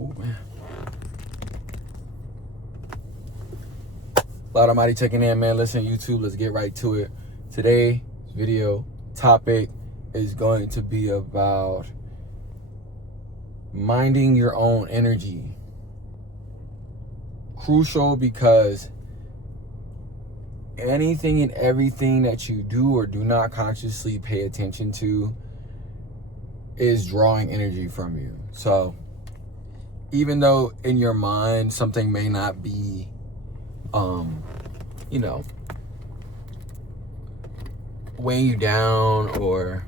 Oh man. Loud Almighty checking in, man. Listen, YouTube, let's get right to it. Today's video topic is going to be about minding your own energy. Crucial because anything and everything that you do or do not consciously pay attention to is drawing energy from you. So even though in your mind something may not be weighing you down or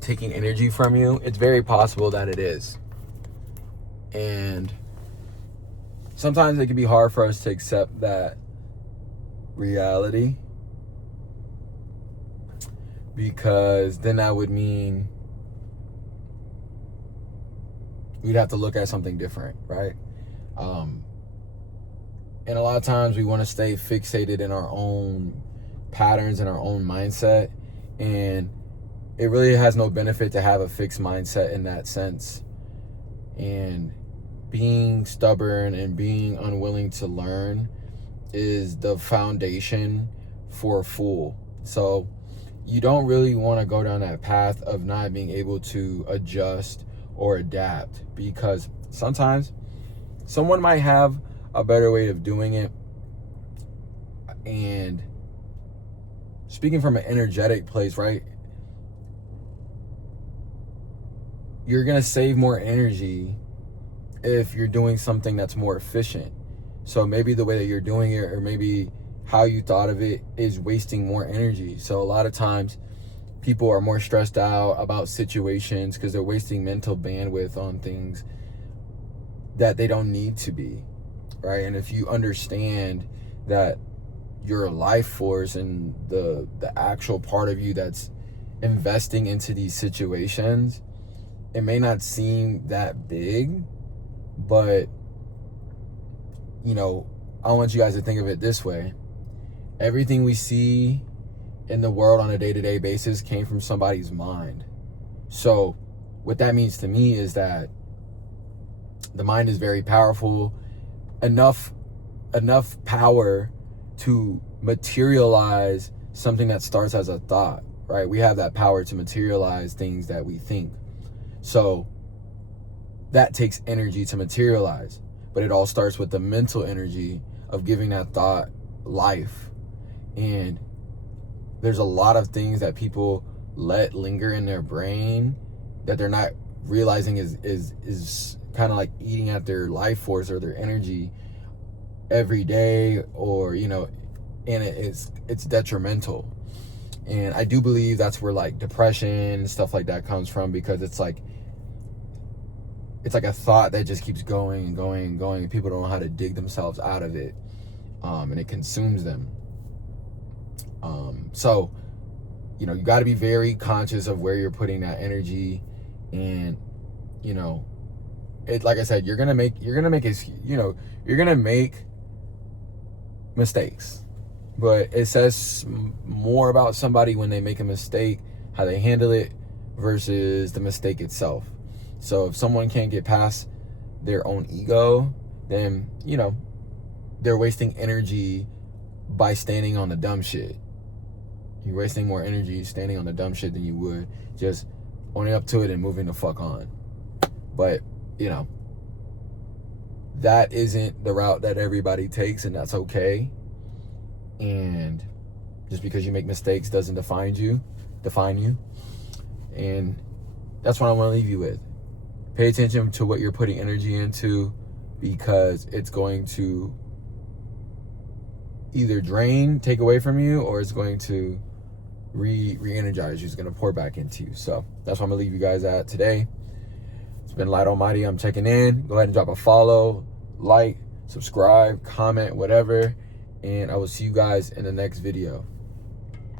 taking energy from you, it's very possible that it is. And sometimes it can be hard for us to accept that reality, because then that would mean we'd have to look at something different, right? And a lot of times we want to stay fixated in our own patterns and our own mindset, and it really has no benefit to have a fixed mindset in that sense. And being stubborn and being unwilling to learn is the foundation for a fool. So you don't really want to go down that path of not being able to adjust or adapt, because sometimes someone might have a better way of doing it. And speaking from an energetic place, right, you're gonna save more energy if you're doing something that's more efficient. So maybe the way that you're doing it, or maybe how you thought of it, is wasting more energy. So a lot of times people are more stressed out about situations because they're wasting mental bandwidth on things that they don't need to be, right? And if you understand that your life force and the actual part of you that's investing into these situations, it may not seem that big, but I want you guys to think of it this way. Everything we see in the world on a day-to-day basis came from somebody's mind. So what that means to me is that the mind is very powerful, enough power to materialize something that starts as a thought, right? We have that power to materialize things that we think. So that takes energy to materialize, but it all starts with the mental energy of giving that thought life. And there's a lot of things that people let linger in their brain that they're not realizing is kind of like eating at their life force or their energy every day, or and it's detrimental. And I do believe that's where like depression and stuff like that comes from, because it's like a thought that just keeps going and going and going, and people don't know how to dig themselves out of it, and it consumes them. So you got to be very conscious of where you're putting that energy. And it, like I said, you're gonna make mistakes, but it says more about somebody when they make a mistake, how they handle it, versus the mistake itself. So if someone can't get past their own ego, then they're wasting energy by standing on the dumb shit. You're wasting more energy standing on the dumb shit than you would just owning up to it and moving the fuck on. But that isn't the route that everybody takes, and that's okay. And just because you make mistakes doesn't define you. And that's what I want to leave you with. Pay attention to what you're putting energy into, because it's going to either take away from you, or it's going to re-energize you. It's going to pour back into you. So that's what I'm going to leave you guys at today. It's been Light Almighty. I'm checking in. Go ahead and drop a follow, like, subscribe, comment, whatever. And I will see you guys in the next video.